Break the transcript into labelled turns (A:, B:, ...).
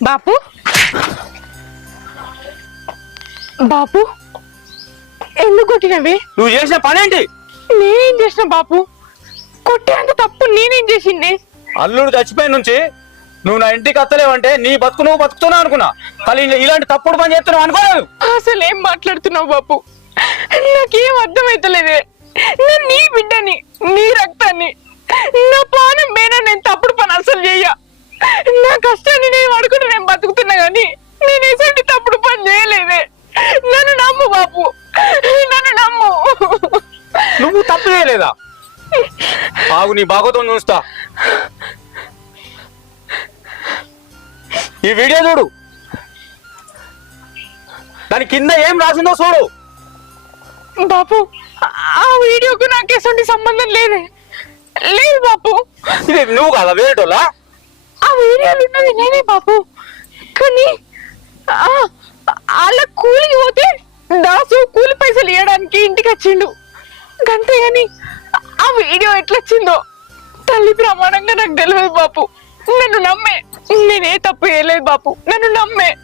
A: బాపు? బాపు? ఎందుకు కొట్టినవి?
B: నువ్వు చేసిన పనేంటి?
A: నేనేం చేసిన బాపు? కొట్టేంత తప్పు నేనేం చేసింది?
B: అల్లుడు చచ్చిపోయిన నుంచి నువ్వు నా ఇంటికి వస్తలేవంటే నీ బతుకు నువ్వు బతుకుతున్నావు అనుకున్నా. కానీ ఇలా- ఇలాంటి తప్పుడు పని చేస్తున్నావు అనుకోలేదు.
A: అసలు ఏం మాట్లాడుతున్నావు బాపు? నాకేం అర్థమైతలేదే. నేను నీ బిడ్డని నీ రక్తాన్ని నా పానం మేనా నేను తప్పుడు పని అసలు చెయ్య నా కష్టాన్ని నేను పడుకుంటే నేను బతుకుతున్నా గాని నేను ఎటువంటి తప్పుడు పని చేయలేదే నన్ను నమ్ము బాపు నన్ను నమ్ము.
B: నువ్వు తప్పు చేయలేదా? ఆగు నీ భాగవతం చూస్తా. ఈ వీడియో చూడు. దాని కింద ఏం రాసిందో చూడు.
A: బాపు ఆ వీడియోకు నాకు ఎటువంటి సంబంధం లేదే. లేదు బాపు.
B: ఇది నువ్వు కదా వేరేటోళ్ళా?
A: ఆ వీడియోలు ఉన్నది నేనే బాపు. కానీ వాళ్ళ కూలికి పోతే దాసు కూలి పైసలు ఇవ్వడానికి ఇంటికి వచ్చిండు. అంతేగాని ఆ వీడియో ఎట్లొచ్చిందో తల్లి ప్రమాణంగా నాకు తెలియదు బాపు. నన్ను నమ్మే. నేనే తప్పు చేయలేదు బాపు. నన్ను నమ్మే.